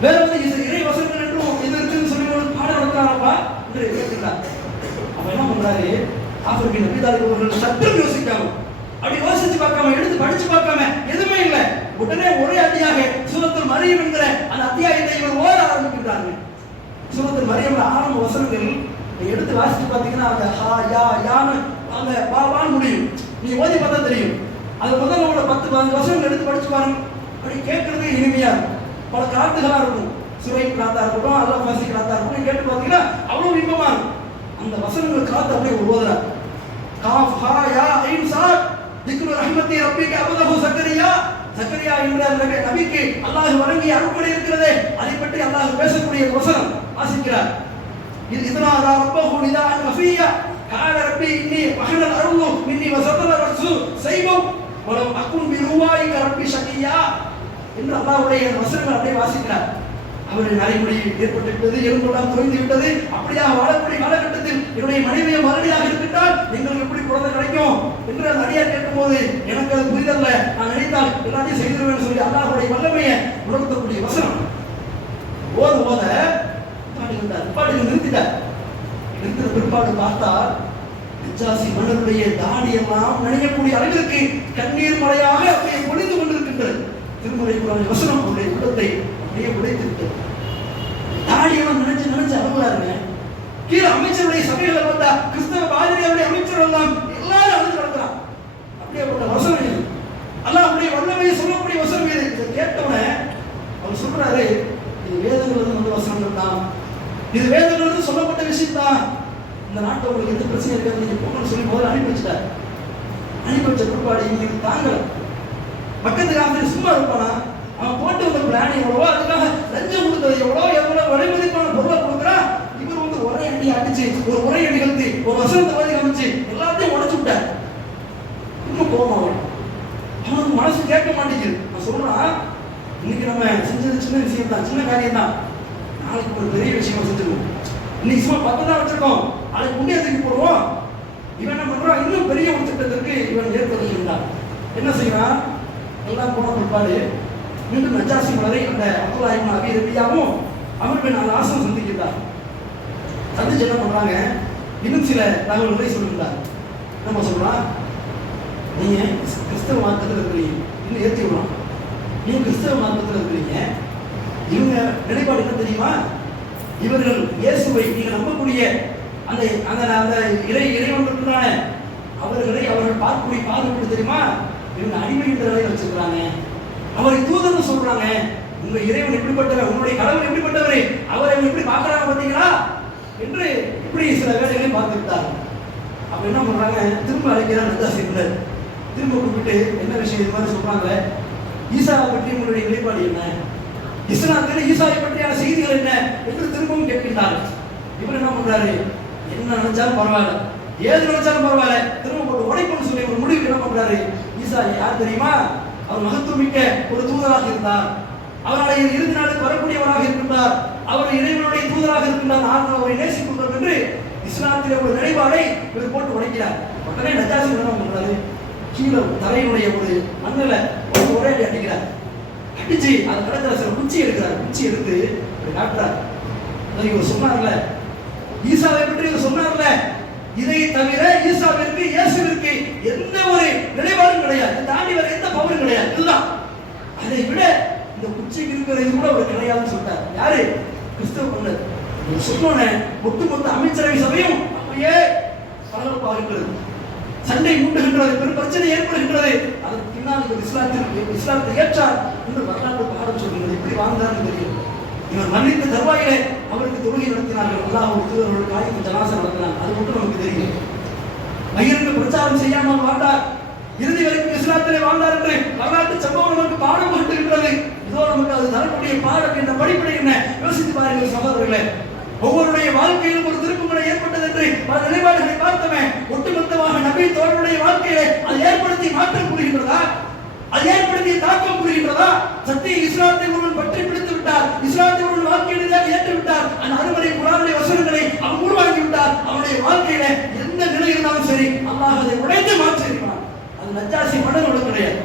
வேற வந்து இது இறை வசனங்கள் என்றும் இது இருக்குன்னு சொல்லி ஒரு பாடம் நடத்தாரப்பா என்று கேட்கிறார் அவன் என்ன பண்றாரு? ஆப்பிரிக்க நபிதாரி அவர்கள் சட்டம் அப்படி யோசிச்சு பார்க்காம எடுத்து படிச்சு பார்க்காம எதுவுமே இல்லை. உடனே ஒரே அத்தியாக சூரத்தில் மரியம் என்கிற அந்த அத்தியாயத்தை இவர் ஓர ஆரம்பிக்கிறார்கள் சூரத்தில் மரியம் ஆரம்ப வசனங்கள் எடுத்து வாசிச்சு பார்த்தீங்கன்னா அந்த ஹா யா யான்னு அந்த வா வான்னு முடியும். நீ ஓதி பார்த்தா தெரியும். அது முதல்ல உள்ள பத்து பதினஞ்சு வருஷங்கள் எடுத்து படிச்சு பாருங்க. அப்படி கேட்கறது இனிமையா இருக்கும். பல காத்துகளா இருக்கும். சுவை கிராத்தா இருக்கட்டும் அல்ல பாசி கிராத்தா இருக்கட்டும் கேட்டு பார்த்தீங்கன்னா அவ்வளோ இன்பமா இருக்கும். அந்த வசனங்கள் காத்து அப்படியே ஓதுறார். காஃப் ஹா யா ஐம் சார். திக்ரு ரஹ்மத்தி ரப்பிக்கு அபதஹு சக்கரியா சக்கரியா என்ற அந்த நபிக்கு அல்லாஹ் வழங்கி அருட்படை இருக்கிறதே அதை பற்றி அல்லாஹ் பேசக்கூடிய வசனம் வாசிக்கிறார். இது இதனால ரப்பஹு நிதான் கஃபியா கால ரப்பி இன்னி மகன அருளு இன்னி வசதல ரசு செய்வோம் வலம் அக்குன் பிருவாயிக ரப்பி ஷகியா என்று அல்லாஹ்வுடைய வசனங்கள் அப்படியே வாசிக்கிறார். அவருடைய நடைமுறை ஏற்பட்டு விட்டது எலும்பெல்லாம் தொய்ந்து விட்டது. அப்படியாக வாழக்கூடிய காலகட்டத்தில் என்னுடைய மனைவியை மறுபடியாக இருக்கின்றால் எங்களுக்கு எப்படி குழந்தை கிடைக்கும் என்று அந்த அடியார் கேட்கும்போது எனக்கு அது புரிதல்ல. நான் நினைத்தால் எல்லாத்தையும் செய்திருவேன் சொல்லி அல்லாஹுடைய வல்லமையை உணர்த்தக்கூடிய வசனம். ஓத ஓத. பாடுகின்றார் பாடுகள் நிறுத்திட்டார். நிறுத்தின பிற்பாடு பார்த்தால் நிஜாசி மன்னருடைய தாடி எல்லாம் நனையக்கூடிய அளவிற்கு கண்ணீர் மலையாக அப்படியே பொழிந்து கொண்டிருக்கின்றது. திருமலை குரான் வசனம் அவருடைய உள்ளத்தை அப்படியே உடைத்து விட்டது. தாடியெல்லாம் நினைச்சு நினைச்சு அழுகுறாருங்க. கீழே அமைச்சருடைய சபைகளை பார்த்தா கிறிஸ்தவ பாதிரியாருடைய அமைச்சர் வந்தான் எல்லாரும் அழுது அப்படியே அப்படியேப்பட்ட வசனம் இது. அல்லாஹ் அப்படியே வல்லமையை சொல்லக்கூடிய வசனம் இது. இதை கேட்டவன அவர் சொல்றாரு இது வேதங்கள் இருந்து வந்த வசனங்கள் தான். இது வேதங்கள் வந்து சொல்லப்பட்ட விஷயம் தான். இந்த நாட்டை உங்களுக்கு எந்த பிரச்சனை இருக்காது. நீங்க போகணும்னு சொல்லி முதல்ல அனுப்பி வச்சுட்டார். அனுப்பி வச்ச பிற்பாடு இவங்களுக்கு தாங்கல. பக்கத்து காலத்தில் சும்மா இருப்பானா? அவன் போட்டு வந்த பிளான் எவ்வளவோ அதுக்காக லஞ்சம் கொடுத்தது எவ்வளோ எவ்வளோ வழிமுறைக்கான பொருளை கொடுக்குறான் கட்டி அடிச்சு ஒரு உரையை நிகழ்த்தி ஒரு வசனத்தை மாதிரி அமைச்சு எல்லாத்தையும் உடச்சு விட்டார். இன்னும் கோபம் அவன் அவனுக்கு மனசு கேட்க மாட்டேங்குது. நான் சொல்றான் இன்னைக்கு நம்ம செஞ்சது சின்ன விஷயம் தான் சின்ன காரியம் தான் நாளைக்கு ஒரு பெரிய விஷயம் செஞ்சிருவோம். இன்னைக்கு சும்மா பத்து தான் வச்சிருக்கோம். நாளைக்கு முன்னே தூக்கி போடுவோம். இவன் என்ன பண்றான்? இன்னும் பெரிய ஒரு திட்டத்திற்கு இவன் ஏற்படுத்துகின்றான் என்ன செய்யறான் எல்லாம் போன பிற்பாடு மீண்டும் நஜாசி மலரை அந்த அப்துல்லாஹிம் அபி ரபியாவும் அவருக்கு நாலு ஆசனம் சந்திச்சு என்ன பண்ணுறாங்க இன்னும் சில தகவல்களை சொல்லுகிறார் நம்ம சொல்லலாம் நீங்க கிறிஸ்தவ மார்க்கத்தில் இருக்கிறீங்க? இன்னும் ஏற்றி விடலாம் நீங்க கிறிஸ்தவ மார்க்கத்தில் இருக்கிறீங்க? இவங்க நிலைப்பாடு என்ன தெரியுமா? இவர்கள் இயேசுவை நீங்கள் நம்பக்கூடிய அந்த அந்த அந்த இறை இறைவன் அவர்களை அவர்கள் பார்க்கக்கூடிய பார்க்கக்கூடிய தெரியுமா? இவங்க அடிமை என்ற நிலையில வச்சிருக்கிறாங்க. அவரை தூதர்னு சொல்றாங்க. உங்க இறைவன் எப்படிப்பட்டவர்? உங்களுடைய கடவுள் எப்படிப்பட்டவர்? அவரை எப்படி பார்க்கறாங்க பார்த்தீங்களா? என்று இப்படி சில வேலைகளை பார்த்து விட்டாங்க அப்ப என்ன பண்றாங்க? திரும்ப அழைக்கிறார் நந்தாசிரியர் திரும்ப கூப்பிட்டு என்ன விஷயம்? இது மாதிரி சொல்றாங்களே. ஈசாவை பற்றி உங்களுடைய நிலைப்பாடு என்ன? இஸ்லாத்தில் ஈசாவை பற்றியான செய்திகள் என்ன? என்று திரும்பவும் கேட்கின்றார். இவர் என்ன பண்றாரு? என்ன நினைச்சாலும் பரவாயில்ல. ஏது நினைச்சாலும் பரவாயில்ல. திரும்ப போட்டு உடைப்புன்னு சொல்லி ஒரு முடிவு என்ன பண்றாரு? ஈசா யார் தெரியுமா? அவர் மகத்துவமிக்க ஒரு தூதராக இருந்தார். அவருடைய இறுதி நாளுக்கு வரக்கூடியவராக இருக்கின்றார். அவர் இறைவனுடைய தூதராக இருக்கின்றார் நாங்கள் அவரை நேசிக்கின்றோம் என்று இஸ்லாத்திலே ஒரு நிலைப்பாடை இவர் போட்டு உடைக்கிறார் உடனே நஜாசி என்ன பண்றாரு கீழே தலையினுடைய ஒரு மண்ணில் ஒரு ஒரே அடிக்கிறார். அடிச்சு அந்த கடத்துல சில குச்சி எடுக்கிறார். குச்சி எடுத்து காட்டுறார். இவர் சொன்னார்ல ஈசாவை பற்றி இவர் சொன்னார்ல இதை தவிர ஈசாவிற்கு இயேசுவிற்கு எந்த ஒரு நிலைப்பாடும் கிடையாது. தாண்டி வர எந்த பவரும் கிடையாது. இதுதான். அதை விட இந்த குச்சிக்கு இருக்கிறது கூட ஒரு கிடையாதுன்னு சொல்லிட்டார் யாரு? கிறிஸ்தவ பண்ணது இவர் சொன்னோன்னே ஒட்டுமொத்த அமைச்சரவை சபையும் அப்படியே பரபரப்பாக இருக்கிறது. சண்டை மூட்டுகின்றது பெரும் பிரச்சனை ஏற்படுகின்றது. அதற்கு பின்னால் இவர் இஸ்லாத்திற்கு இஸ்லாத்தை ஏற்றார் என்று வரலாற்று பாடம் சொல்கிறது. எப்படி வாழ்ந்தார்னு தெரியும். இவர் மன்னித்த தருவாயிலே அவருக்கு தொழுகை நடத்தினார்கள். அல்லாஹ் தூதர்கள் காய்க்கு ஜனாசை நடத்தினார் அது மட்டும் நமக்கு தெரியும். பகிரங்க பிரச்சாரம் செய்யாமல் வாழ்ந்தார். இறுதி வரைக்கும் இஸ்லாத்திலே வாழ்ந்தார் என்று வரலாற்று சம்பவம் நமக்கு பாடம் கட்டுகின்றது இதோ நமக்கு அது தரக்கூடிய பாடம் என்ற படிப்படை என்ன? யோசித்து பாருங்கள் சகோதரர்களே. ஒவ்வொருடைய வாழ்க்கையிலும் ஒரு திருப்பங்களை ஏற்பட்டது என்று பல நிலைப்பாடுகளை பார்த்தோமே. ஒட்டுமொத்தமாக நபி தோழனுடைய வாழ்க்கையிலே அது ஏற்படுத்தி மாற்றம் புரிகின்றதா? அது ஏற்படுத்திய தாக்கம் புரிகின்றதா? சத்திய இஸ்லாத்தை ஒருவன் பற்றி பிடித்து விட்டார் இஸ்லாத்தை ஒருவன் வாழ்க்கையிலே ஏற்று விட்டார் அந்த அறுவடை குரானுடைய வசனங்களை அவன் உருவாக்கி விட்டார் அவனுடைய வாழ்க்கையில எந்த நிலை இருந்தாலும் சரி அல்லாஹ் அதை உடைத்து மாற்றிருப்பான் அது நஜாசி மனதோடு கிடையாது.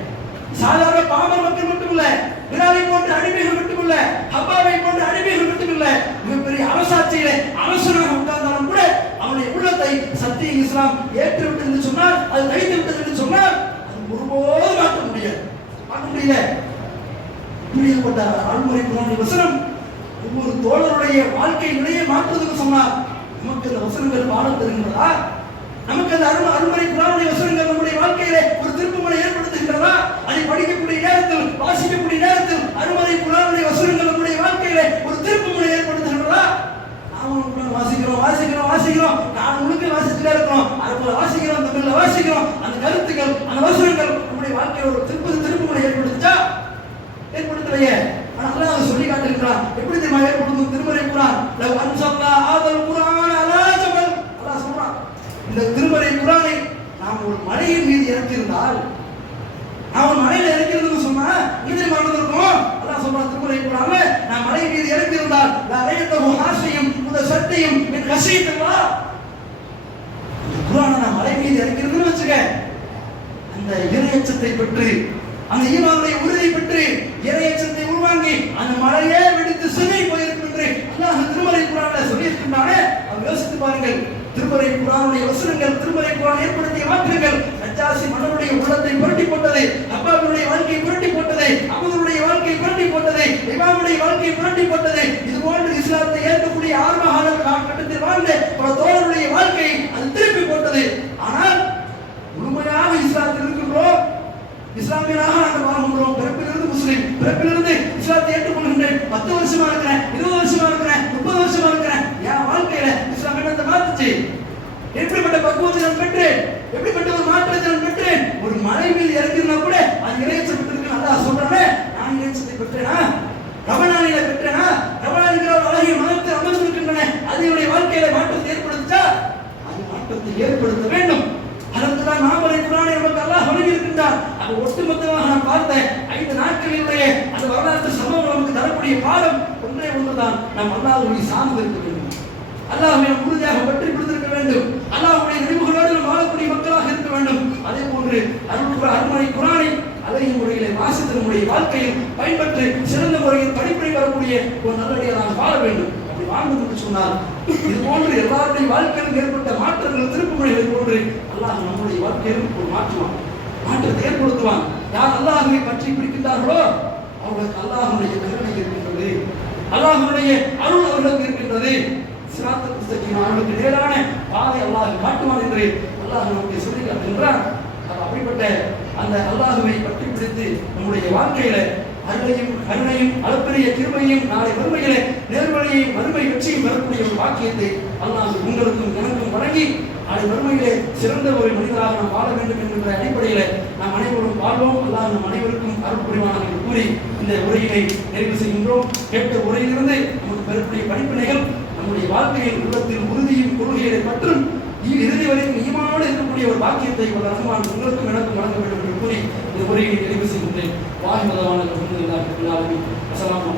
சாதாரண பாமர மக்கள் மட்டுமல்ல விழாவை போன்ற அடிமைகள் மட்டுமல்ல அப்பாவை போன்ற அடிமைகள் மட்டுமல்ல மிகப்பெரிய அரசாட்சியில அரசனாக உட்கார்ந்தாலும் கூட அவனுடைய உள்ளத்தை சத்திய இஸ்லாம் ஏற்றுவிட்டது என்று சொன்னால் அது கைத்து விட்டது என்று சொன்னால் அது ஒருபோதும் மாற்ற முடியாது. மாற்ற முடியல. இப்படிப்பட்ட ஆழ்முறை குரானுடைய வசனம் ஒவ்வொரு தோழருடைய வாழ்க்கை நிலையை மாற்றுவதற்கு சொன்னார் நமக்கு இந்த வசனங்கள் பாடம் தருகின்றதா நமக்கு அந்த அரும அருமறை குரானுடைய வசனங்கள் நம்முடைய வாழ்க்கையில ஒரு திருப்புமுனை ஏற்படுத்துகின்றதா அதை படிக்கக்கூடிய நேரத்தில் வாசிக்கக்கூடிய நேரத்தில் அருமறை குரானுடைய வசனங்கள் நம்முடைய வாழ்க்கையில ஒரு திருப்புமுனை ஏற்படுத்துகின்றதா நாமும் வாசிக்கிறோம் வாசிக்கிறோம் வாசிக்கிறோம். நான் முழுக்க வாசிச்சுட்டே இருக்கிறோம். அதுக்குள்ள வாசிக்கிறோம் தமிழ்ல வாசிக்கிறோம். அந்த கருத்துக்கள் அந்த வசனங்கள் நம்முடைய வாழ்க்கையில் ஒரு திருப்பது திருப்பங்களை ஏற்படுத்தா ஏற்படுத்தலையே. ஆனா அதை சொல்லி காட்டுகிறான் எப்படி தெரியுமா ஏற்படுத்தும்? திருமறை குரான் லவ் அன்சல்லா ஆதல் குரான் அலா இந்த திருமலை குரானை நாம் ஒரு மலையின் மீது இறக்கியிருந்தால் அவன் மலையில இறக்கிறதுன்னு சொன்னா இது மறந்துருக்கும் அதான் சொல்றான் திருமலை குரான்ல நான் மலை மீது இறக்கியிருந்தால் அலையத்தகு ஆசையும் இந்த சட்டையும் என் கசியத்தல்லா இந்த குரானை நான் மலை மீது இறக்கிறதுன்னு வச்சுக்க. அந்த இறையச்சத்தை பெற்று அந்த ஈமானுடைய உறுதியை பெற்று இறையச்சத்தை உள்வாங்கி அந்த மலையே வெடித்து சிறை போயிருக்கும் என்று அல்லாஹ் திருமலை குரான சொல்லியிருக்கின்றானே. அவர் யோசித்து பாருங்கள். திருமறை குரானுடைய வசனங்கள் திருமறை குரான் ஏற்படுத்திய மாற்றங்கள் நஜாசி மன்னனுடைய உள்ளத்தை புரட்டி போட்டது அப்பாவுடைய வாழ்க்கையை புரட்டி போட்டது அமதுடைய வாழ்க்கையை புரட்டி போட்டது இமாமுடைய வாழ்க்கையை புரட்டி போட்டது இது போன்று இஸ்லாத்தை ஏற்கக்கூடிய ஆர்வகால கால காலகட்டத்தில் வாழ்ந்த பல தோழருடைய வாழ்க்கையை அது திருப்பி போட்டது. ஆனால் முழுமையாக இஸ்லாத்தில் இருக்கின்றோம் இஸ்லாமியராக நாங்கள் வாழ்கின்றோம். பிறப்பிலிருந்து முஸ்லீம் பிறப்பிலிருந்து இஸ்லாத்தை ஏற்றுக்கொள்கின்றேன். பத்து வருஷமா இருக்கிறேன். இருபது வருஷமா இருக்கிறேன் முப்பது வருஷமா இருக்கிறேன் என் வாழ்க்கையில இஸ்லாம் என்னத்தை மாத்துச்சு எப்படிப்பட்ட பக்குவத்தை நான் பெற்றேன்? எப்படிப்பட்ட ஒரு மாற்றத்தை நான் பெற்றேன்? ஒரு மலை மீது இறங்கினா கூட அது இணையச்சல் பெற்றிருக்கு நல்லா சொல்றானே. நான் இறைச்சத்தை பெற்றேனா? ரமணானில பெற்றேனா? ரமணானிக்கிற ஒரு அழகிய மதத்தை அமர்ந்திருக்கின்றன. அது என்னுடைய வாழ்க்கையில மாற்றத்தை ஏற்படுத்தா அது மாற்றத்தை ஏற்படுத்த வேண்டும். அதற்குதான் நாமலை குரானை நமக்கு அல்லாஹ் வழங்கியிருக்கின்றார் அது ஒட்டுமொத்தமாக நான் பார்த்த ஐந்து நாட்களினுடைய அந்த வரலாற்று சம்பவம் நமக்கு தரக்கூடிய பாடம் ஒன்றே ஒன்றுதான். நாம் அல்லாஹ் சார்ந்து இருக்க வேண்டும். அல்லாஹ் நாம் உறுதியாக பற்றி பிடித்திருக்க வேண்டும். அல்லாஹ்வுடைய நினைவுகளோடு நாம் வாழக்கூடிய மக்களாக இருக்க வேண்டும். அதே போன்று அருள் அருமனை குரானை அழகிய முறையிலே வாசித்து நம்முடைய வாழ்க்கையில் பயன்பற்றி சிறந்த முறையில் படிப்படை வரக்கூடிய ஒரு நல்லடியாக வாழ வேண்டும். அப்படி வாழ்ந்து என்று சொன்னால் இது போன்று எல்லாருடைய வாழ்க்கையிலும் ஏற்பட்ட மாற்றங்கள் திருப்புமுறைகளை போன்று அல்லாஹ் நம்முடைய வாழ்க்கையிலும் ஒரு மாற்றுவான் மாற்றத்தை ஏற்படுத்துவான். யார் அல்லாஹை பற்றி பிடிக்கின்றார்களோ அவர்களுக்கு அல்லாஹனுடைய கருணை இருக்கின்றது. அல்லாஹனுடைய அருள் அவர்களுக்கு இருக்கின்றது. சிராத்த புஸ்தகம் அவர்களுக்கு நேரான பாதை அல்லாஹ் காட்டுவான் என்று அல்லாஹ் நமக்கு சொல்லி காட்டுகின்றான் அப்படிப்பட்ட அந்த அல்லாஹுவை பற்றி பிடித்து நம்முடைய வாழ்க்கையில அருளையும் கருணையும் அளப்பெரிய கிருபையும் நாளை வறுமையிலே நேர்வழியையும் வறுமை வெற்றியும் பெறக்கூடிய ஒரு வாக்கியத்தை அல்லாஹ் உங்களுக்கும் எனக்கும் வழங்கி அதை வறுமையிலே சிறந்த ஒரு மனிதராக நாம் வாழ வேண்டும் என்கின்ற அடிப்படையில நாம் அனைவரும் வாழ்வோம். அல்லாஹ் நம் அனைவருக்கும் அருப்புரிவான என்று கூறி இந்த உரையினை நிறைவு செய்கின்றோம். கேட்ட உரையிலிருந்து நமக்கு பெறக்கூடிய படிப்பினைகள் நம்முடைய வாழ்க்கையில் உள்ளத்தில் உறுதியும் கொள்கைகளை பற்றும் இறுதி வரைக்கும் ஈமானோடு இருக்கக்கூடிய ஒரு பாக்கியத்தை ஒரு ரஹ்மான் உங்களுக்கும் எனக்கும் வழங்க வேண்டும் என்று கூறி இந்த உரையை நிறைவு செய்கின்றேன். வாய் மதவான அஸ்ஸலாமு